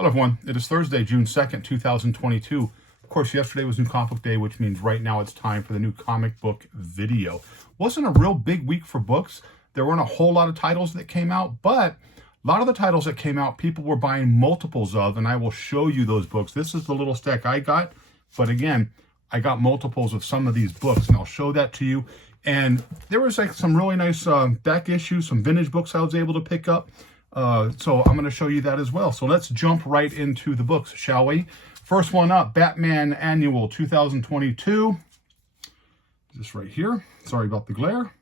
Hello everyone, it is Thursday, June 2nd, 2022. Of course, yesterday was New Comic Book Day, which means right now it's time for the new comic book video. Wasn't a real big week for books. There weren't a whole lot of titles that came out, but a lot of the titles that came out, people were buying multiples of, and I will show you those books. This is the little stack I got, but again, I got multiples of some of these books, and I'll show that to you. And there was like some really nice back issues, some vintage books I was able to pick up. So I'm going to show you that as well. So let's jump right into the books, shall we? First one up, Batman Annual 2022. This right here. Sorry about the glare.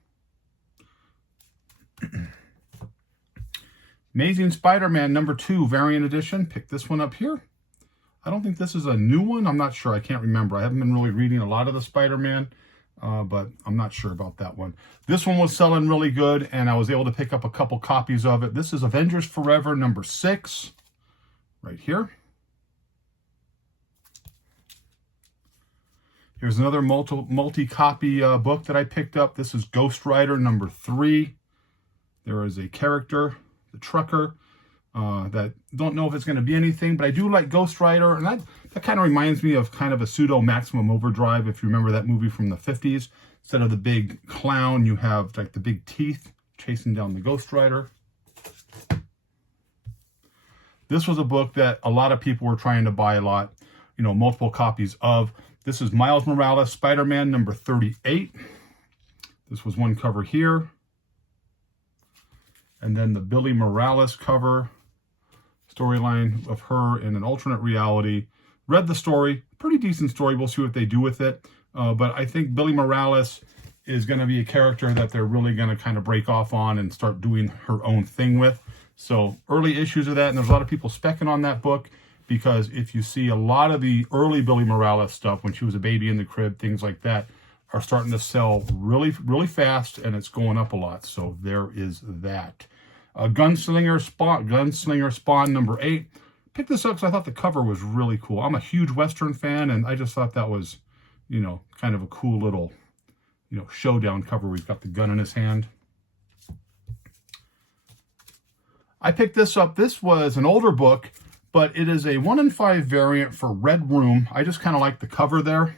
Amazing Spider-Man #2 variant edition. Pick this one up here. I don't think this is a new one. I'm not sure. I can't remember. I haven't been really reading a lot of the Spider-Man, but I'm not sure about that one. This one was selling really good, and I was able to pick up a couple copies of it. This is Avengers Forever #6, right here. Here's another multi-copy book that I picked up. This is Ghost Rider #3. There is a character, the trucker, that don't know if it's going to be anything, but I do like Ghost Rider, and that kind of reminds me of kind of a pseudo Maximum Overdrive, if you remember that movie from the 50s. Instead of the big clown, you have like the big teeth chasing down the Ghost Rider. This was a book that a lot of people were trying to buy a lot, multiple copies of. This is Miles Morales, Spider-Man #38. This was one cover here. And then the Billy Morales cover, storyline of her in an alternate reality. Read the story, pretty decent story. We'll see what they do with it. But I think Billy Morales is going to be a character that they're really going to kind of break off on and start doing her own thing with. So early issues of that, and there's a lot of people specking on that book, because if you see a lot of the early Billy Morales stuff, when she was a baby in the crib, things like that, are starting to sell really, really fast, and it's going up a lot. So there is that. Gunslinger Spawn #8. Picked this up because I thought the cover was really cool. I'm a huge Western fan, and I just thought that was, kind of a cool little, showdown cover. We've got the gun in his hand. I picked this up. This was an older book, but it is a 1-in-5 variant for Red Room. I just kind of like the cover there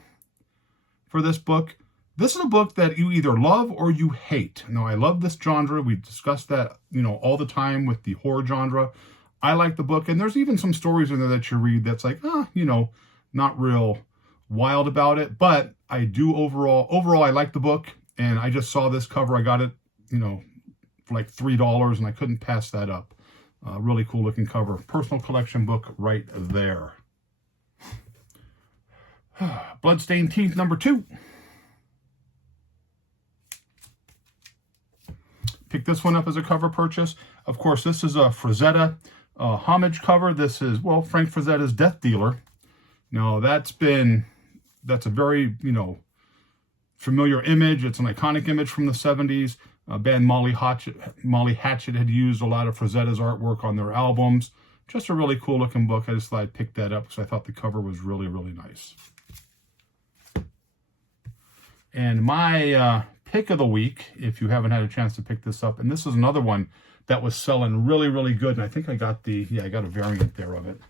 for this book. This is a book that you either love or you hate. Now, I love this genre. We discussed that, all the time with the horror genre. I like the book, and there's even some stories in there that you read that's like, not real wild about it. But I do overall, I like the book, and I just saw this cover. I got it, for like $3, and I couldn't pass that up. Really cool looking cover. Personal collection book right there. Bloodstained Teeth #2. Picked this one up as a cover purchase. Of course, this is a Frazetta homage cover. This is, Frank Frazetta's Death Dealer. Now, that's a very, familiar image. It's an iconic image from the 70s. Band Molly Hatchet had used a lot of Frazetta's artwork on their albums. Just a really cool looking book. I just thought I'd pick that up because I thought the cover was really, really nice. And my pick of the week, if you haven't had a chance to pick this up, and this is another one that was selling really, really good, and I think I got I got a variant there of it.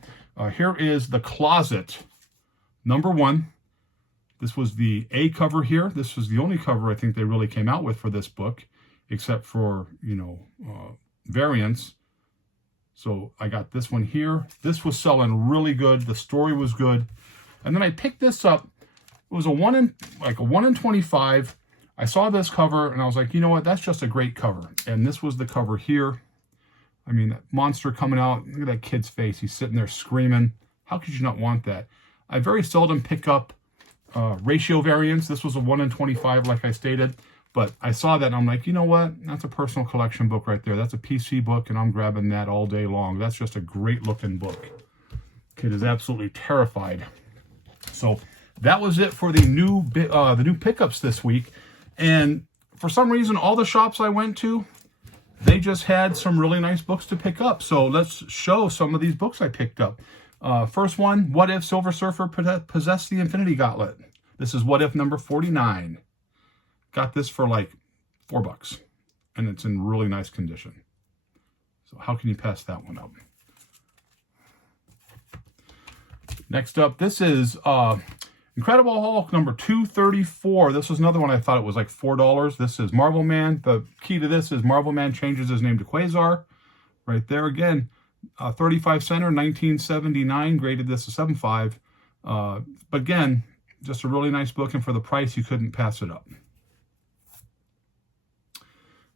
Here is The Closet #1. This was the A cover here. This was the only cover I think they really came out with for this book, except for, variants. So I got this one here. This was selling really good. The story was good. And then I picked this up. It was a 1 in 25. I saw this cover, and I was like, you know what? That's just a great cover. And this was the cover here. I mean, that monster coming out. Look at that kid's face. He's sitting there screaming. How could you not want that? I very seldom pick up ratio variants. This was a 1 in 25, like I stated. But I saw that, and I'm like, you know what? That's a personal collection book right there. That's a PC book, and I'm grabbing that all day long. That's just a great-looking book. Kid is absolutely terrified. So that was it for the new pickups this week. And for some reason, all the shops I went to, they just had some really nice books to pick up. So let's show some of these books I picked up. First one, What If Silver Surfer Possessed the Infinity Gauntlet? This is What If #49. Got this for like $4, and it's in really nice condition. So how can you pass that one up? Next up, this is Incredible Hulk number 234. This was another one I thought it was like $4. This is Marvel Man. The key to this is Marvel Man changes his name to Quasar. Right there again, 35 center, 1979. Graded this a 7.5. But again, just a really nice book, and for the price, you couldn't pass it up.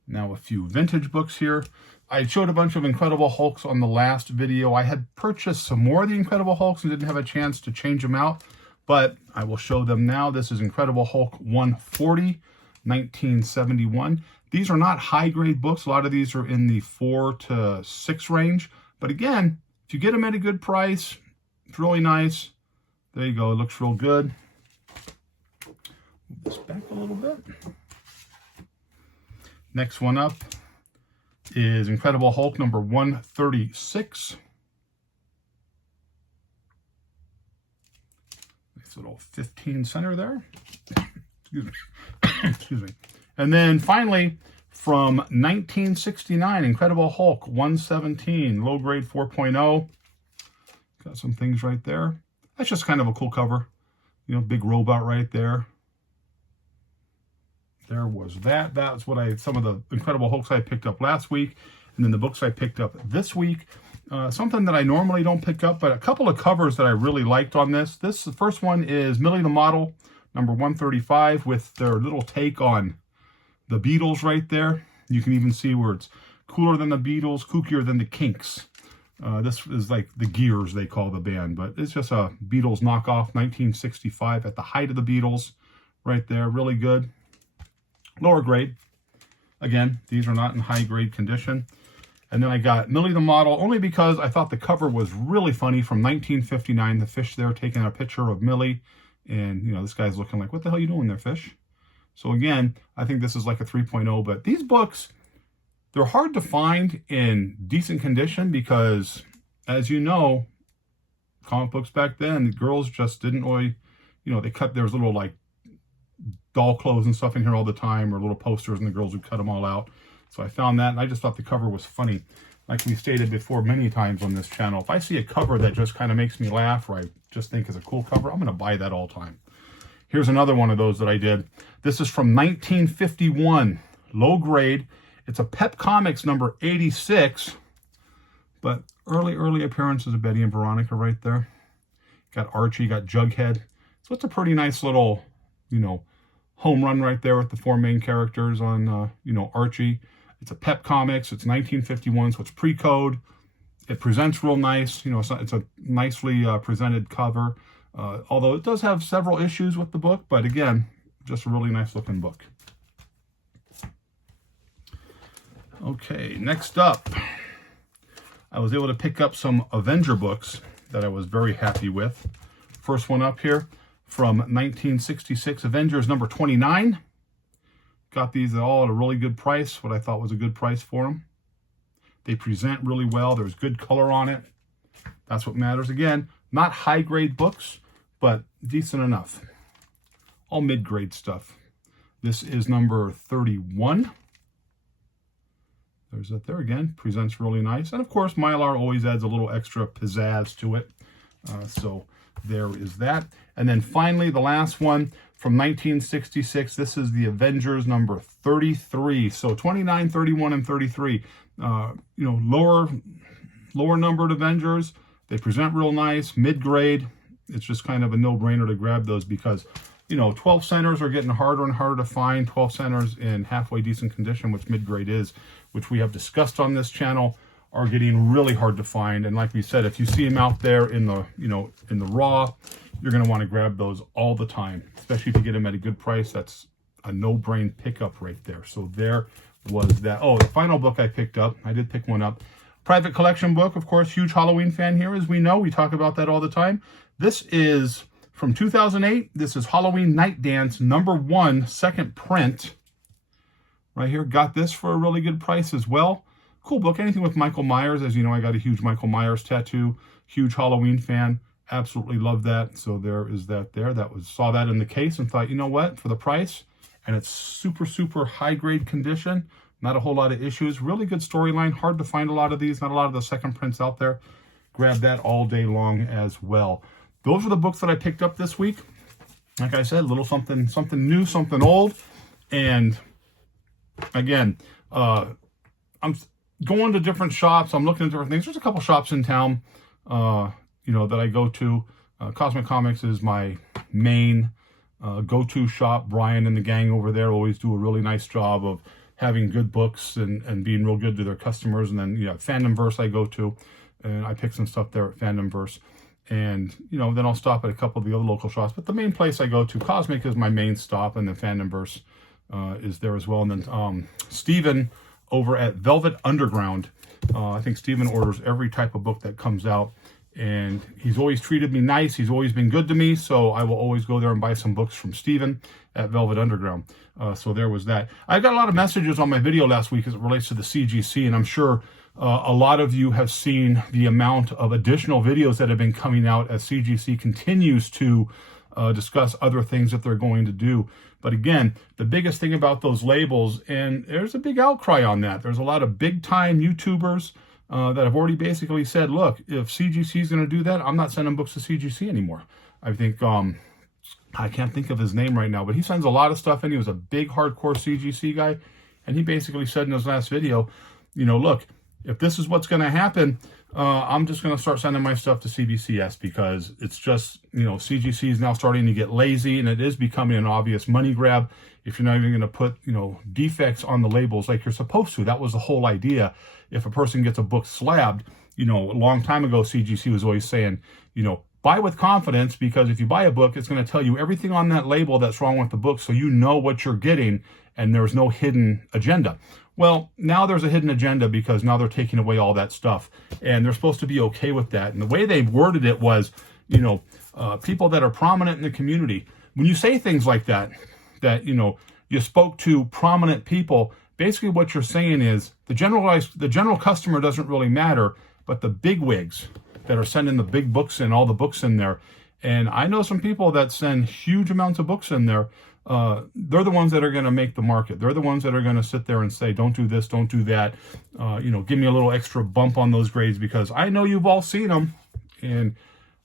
Now a few vintage books here. I showed a bunch of Incredible Hulks on the last video. I had purchased some more of the Incredible Hulks and didn't have a chance to change them out, but I will show them now. This is Incredible Hulk 140, 1971. These are not high-grade books. A lot of these are in the 4 to 6 range. But again, if you get them at a good price, it's really nice. There you go. It looks real good. Move this back a little bit. Next one up is Incredible Hulk number 136. Nice little 15 center there. Excuse me. Excuse me. And then finally, from 1969, Incredible Hulk 117, low grade 4.0. Got some things right there. That's just kind of a cool cover. You know, big robot right there. There was that. That's what some of the Incredible Hulks I picked up last week, and then the books I picked up this week. Something that I normally don't pick up, but a couple of covers that I really liked on this. The first one is Millie the Model, number 135, with their little take on the Beatles right there. You can even see where it's cooler than the Beatles, kookier than the Kinks. This is like the Gears, they call the band, but it's just a Beatles knockoff, 1965, at the height of the Beatles right there. Really good. Lower grade. Again, these are not in high grade condition. And then I got Millie the Model, only because I thought the cover was really funny, from 1959. The fish there taking a picture of Millie. And, you know, this guy's looking like, what the hell are you doing there, fish? So again, I think this is like a 3.0. But these books, they're hard to find in decent condition because, as you know, comic books back then, the girls just didn't really, you know, there was little like doll clothes and stuff in here all the time, or little posters, and the girls would cut them all out. So I found that, and I just thought the cover was funny. Like we stated before many times on this channel, if I see a cover that just kind of makes me laugh, or I just think is a cool cover, I'm going to buy that all the time. Here's another one of those that I did. This is from 1951, low grade. It's a Pep Comics number 86, but early appearances of Betty and Veronica right there. Got Archie, got Jughead. So it's a pretty nice little, you know, home run right there with the 4 main characters on, you know, Archie. It's a Pep Comics. It's 1951, so it's pre-code. It presents real nice. You know, it's a nicely presented cover. Although it does have several issues with the book, but again, just a really nice looking book. Okay, next up, I was able to pick up some Avenger books that I was very happy with. First one up here, from 1966, Avengers number 29. Got these all at a really good price, what I thought was a good price for them. They present really well. There's good color on it. That's what matters. Again, not high-grade books, but decent enough. All mid-grade stuff. This is number 31. There's that there again. Presents really nice. And of course, Mylar always adds a little extra pizzazz to it. So there is that. And then finally, the last one from 1966. This is the Avengers number 33. So 29, 31, and 33. You know, lower numbered Avengers. They present real nice, mid-grade. It's just kind of a no-brainer to grab those because, you know, 12 centers are getting harder and harder to find. 12 centers in halfway decent condition, which mid-grade is, which we have discussed on this channel, are getting really hard to find. And like we said, if you see them out there in the, you know, in the raw, you're going to want to grab those all the time, especially if you get them at a good price. That's a no-brain pickup right there. So there was that. Oh, the final book I picked up, I did pick one up. Private collection book, of course, huge Halloween fan here, as we know. We talk about that all the time. This is from 2008. This is Halloween Night Dance number 1, second print. Right here. Got this for a really good price as well. Cool book. Anything with Michael Myers. As you know, I got a huge Michael Myers tattoo. Huge Halloween fan. Absolutely love that. So there is that there. Saw that in the case and thought, you know what? For the price, and it's super high grade condition. Not a whole lot of issues. Really good storyline. Hard to find a lot of these. Not a lot of the second prints out there. Grab that all day long as well. those are the books that I picked up this week. Like I said, a little something new, something old. And again, I'm going to different shops. I'm looking at different things. There's a couple shops in town, that I go to. Cosmic Comics is my main go-to shop. Brian and the gang over there always do a really nice job of having good books and being real good to their customers. And then, Fandomverse I go to, and I pick some stuff there at Fandomverse. And, then I'll stop at a couple of the other local shops. But the main place I go to, Cosmic, is my main stop, and then Fandomverse is there as well. And then Steven over at Velvet Underground. I think Steven orders every type of book that comes out. And he's always treated me nice. He's always been good to me. So I will always go there and buy some books from Steven at Velvet Underground. So there was that. I got a lot of messages on my video last week as it relates to the CGC. And I'm sure a lot of you have seen the amount of additional videos that have been coming out as CGC continues to discuss other things that they're going to do. But again, the biggest thing about those labels, and there's a big outcry on that. There's a lot of big-time YouTubers that have already basically said, look, if CGC is going to do that, I'm not sending books to CGC anymore. I think, I can't think of his name right now, but he sends a lot of stuff in. He was a big, hardcore CGC guy. And he basically said in his last video, look, if this is what's going to happen, I'm just going to start sending my stuff to CBCS because it's just, CGC is now starting to get lazy and it is becoming an obvious money grab if you're not even going to put, defects on the labels like you're supposed to. That was the whole idea. If a person gets a book slabbed, a long time ago, CGC was always saying, buy with confidence, because if you buy a book, it's going to tell you everything on that label that's wrong with the book so you know what you're getting and there's no hidden agenda. Well, now there's a hidden agenda because now they're taking away all that stuff, and they're supposed to be okay with that. And the way they worded it was, people that are prominent in the community. When you say things like that, you spoke to prominent people, basically what you're saying is the general customer doesn't really matter, but the bigwigs that are sending the big books in, all the books in there. And I know some people that send huge amounts of books in there. They're the ones that are going to make the market. They're the ones that are going to sit there and say, don't do this, don't do that. Give me a little extra bump on those grades, because I know you've all seen them. And,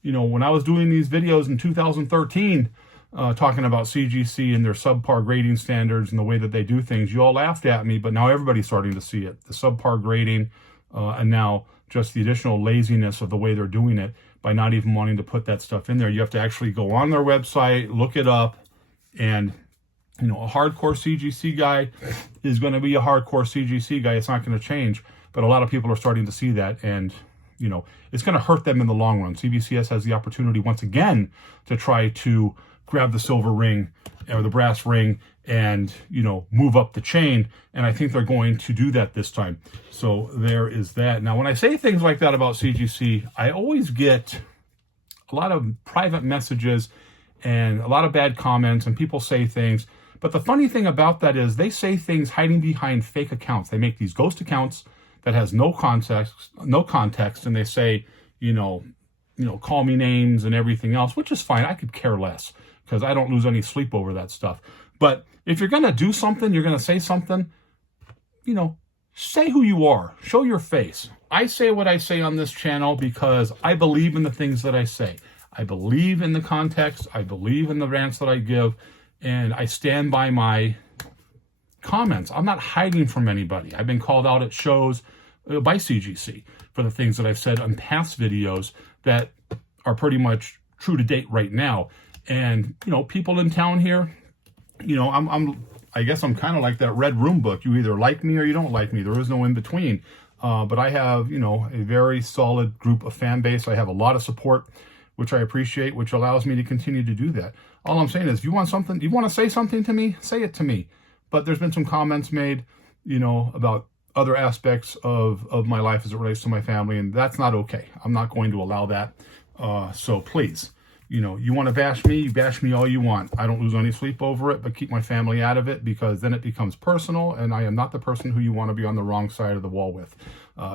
when I was doing these videos in 2013, talking about CGC and their subpar grading standards and the way that they do things, you all laughed at me, but now everybody's starting to see it. The subpar grading, and now just the additional laziness of the way they're doing it by not even wanting to put that stuff in there. You have to actually go on their website, look it up, and, a hardcore CGC guy is going to be a hardcore CGC guy. It's not going to change, but a lot of people are starting to see that, and, it's going to hurt them in the long run. CBCS has the opportunity once again to try to grab the silver ring or the brass ring and, move up the chain. And I think they're going to do that this time. So there is that. Now, when I say things like that about CGC, I always get a lot of private messages and a lot of bad comments, and people say things. But the funny thing about that is they say things hiding behind fake accounts. They make these ghost accounts that has no context, and they say, call me names and everything else, which is fine. I could care less because I don't lose any sleep over that stuff. But if you're going to do something, you're going to say something, say who you are. Show your face. I say what I say on this channel because I believe in the things that I say. I believe in the context. I believe in the rants that I give, and I stand by my comments. I'm not hiding from anybody. I've been called out at shows by CGC for the things that I've said on past videos that are pretty much true to date right now. And, people in town here, I guess I'm kind of like that red room book. You either like me or you don't like me. There is no in between. But I have, a very solid group of fan base. I have a lot of support, which I appreciate, which allows me to continue to do that. All I'm saying is, if you want something, you want to say something to me, say it to me. But there's been some comments made, about other aspects of my life as it relates to my family, and that's not okay. I'm not going to allow that. So please, you want to bash me, you bash me all you want. I don't lose any sleep over it, but keep my family out of it, because then it becomes personal, and I am not the person who you want to be on the wrong side of the wall with.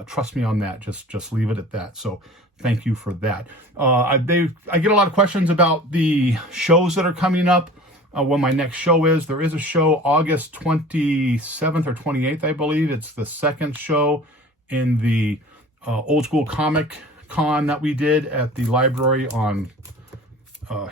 Trust me on that. Just leave it at that. So thank you for that. I get a lot of questions about the shows that are coming up. When my next show is. There is a show August 27th or 28th, I believe. It's the second show in the Old School Comic Con that we did at the library on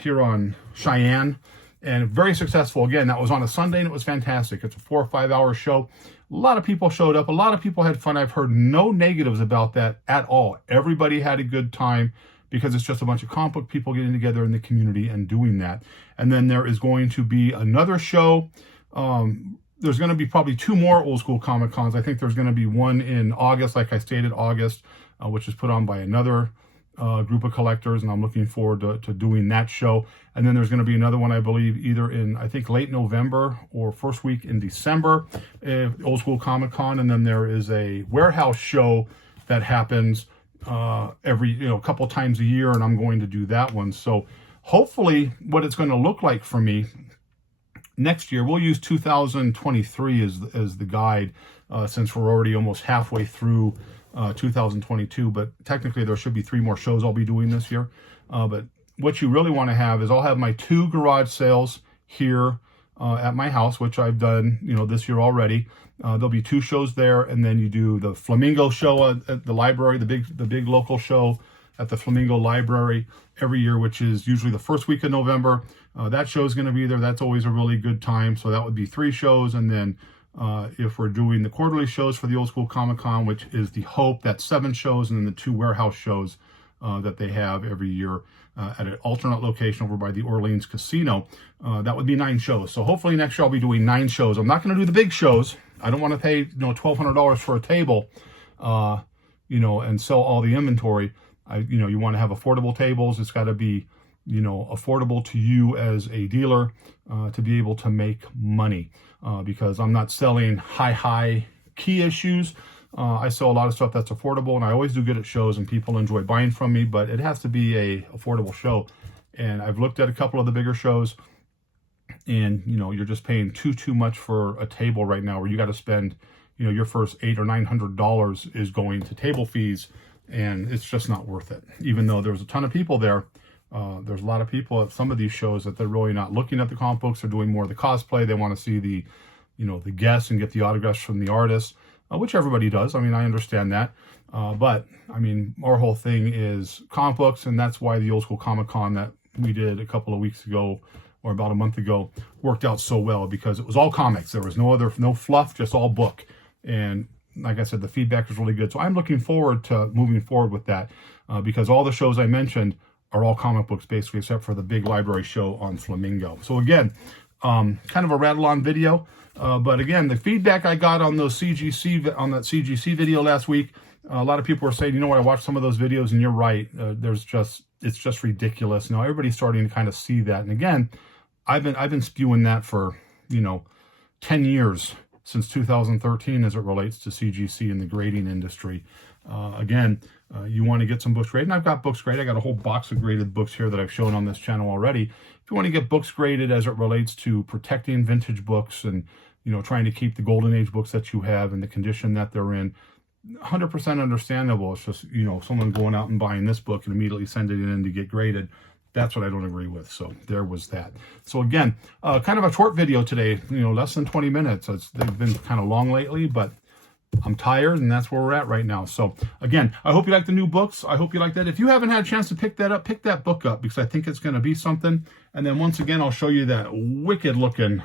here on Cheyenne, and very successful. Again, that was on a Sunday, and it was fantastic. It's a 4 or 5 hour show. A lot of people showed up. A lot of people had fun. I've heard no negatives about that at all. Everybody had a good time, because it's just a bunch of comic book people getting together in the community and doing that. And then there is going to be another show. There's going to be probably 2 more old school Comic Cons. I think there's going to be one in August, like I stated, August, which is put on by another group of collectors, and I'm looking forward to doing that show. And then there's going to be another one, I believe, either in, I think, late November or first week in December, Old School Comic Con. And then there is a warehouse show that happens every, a couple times a year, and I'm going to do that one. So hopefully what it's going to look like for me next year, we'll use 2023 as the guide, since we're already almost halfway through 2022, but technically there should be 3 more shows I'll be doing this year. But what you really want to have is, I'll have my 2 garage sales here at my house, which I've done, this year already. There'll be 2 shows there, and then you do the Flamingo show at the library, the big local show at the Flamingo Library every year, which is usually the first week of November. That show is going to be there. That's always a really good time. So that would be 3 shows, and then if we're doing the quarterly shows for the Old School Comic Con, which is the Hope, that's 7 shows, and then the 2 warehouse shows that they have every year at an alternate location over by the Orleans Casino. That would be 9 shows. So hopefully next year I'll be doing 9 shows. I'm not going to do the big shows. I don't want to pay $1,200 for a table, and sell all the inventory. You want to have affordable tables. It's got to be affordable to you as a dealer to be able to make money, because I'm not selling high key issues. I sell a lot of stuff that's affordable, and I always do good at shows, and people enjoy buying from me, but it has to be a affordable show. And I've looked at a couple of the bigger shows, and you're just paying too much for a table right now, where you got to spend your first $800 or $900 is going to table fees, and it's just not worth it. Even though there's a ton of people there, there's a lot of people at some of these shows that they're really not looking at the comic books. They're doing more of the cosplay. They want to see the the guests and get the autographs from the artists, which everybody does. I mean, I understand that. But I mean, our whole thing is comic books, and that's why the Old School Comic Con that we did a couple of weeks ago, or about a month ago, worked out so well, because it was all comics. There was no fluff, just all book. And like I said, the feedback was really good. So I'm looking forward to moving forward with that, because all the shows I mentioned are all comic books, basically, except for the big library show on Flamingo. So again, kind of a rattle-on video. But again, the feedback I got on that CGC video last week, a lot of people were saying, I watched some of those videos, and you're right. It's just ridiculous. Now everybody's starting to kind of see that. And again, I've been spewing that for 10 years, since 2013, as it relates to CGC and the grading industry. You want to get some books graded, and I've got books graded. I got a whole box of graded books here that I've shown on this channel already. If you want to get books graded as it relates to protecting vintage books and trying to keep the golden age books that you have in the condition that they're in, 100% understandable. It's just someone going out and buying this book and immediately sending it in to get graded. That's what I don't agree with. So there was that. So again, kind of a short video today, less than 20 minutes. They've been kind of long lately, but I'm tired, and that's where we're at right now. So again, I hope you like the new books. I hope you like that. If you haven't had a chance to pick that up, pick that book up, because I think it's going to be something. And then once again, I'll show you that wicked looking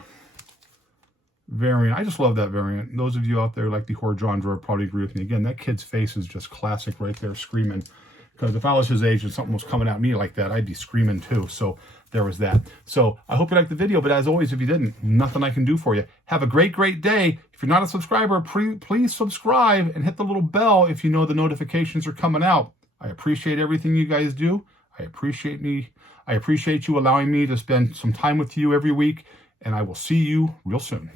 variant. I just love that variant. Those of you out there like the horror genre probably agree with me. Again, that kid's face is just classic right there, screaming. Because if I was his age and something was coming at me like that, I'd be screaming too. So there was that. So I hope you liked the video. But as always, if you didn't, nothing I can do for you. Have a great day. If you're not a subscriber, please subscribe and hit the little bell if you know the notifications are coming out. I appreciate everything you guys do. I appreciate you allowing me to spend some time with you every week. And I will see you real soon.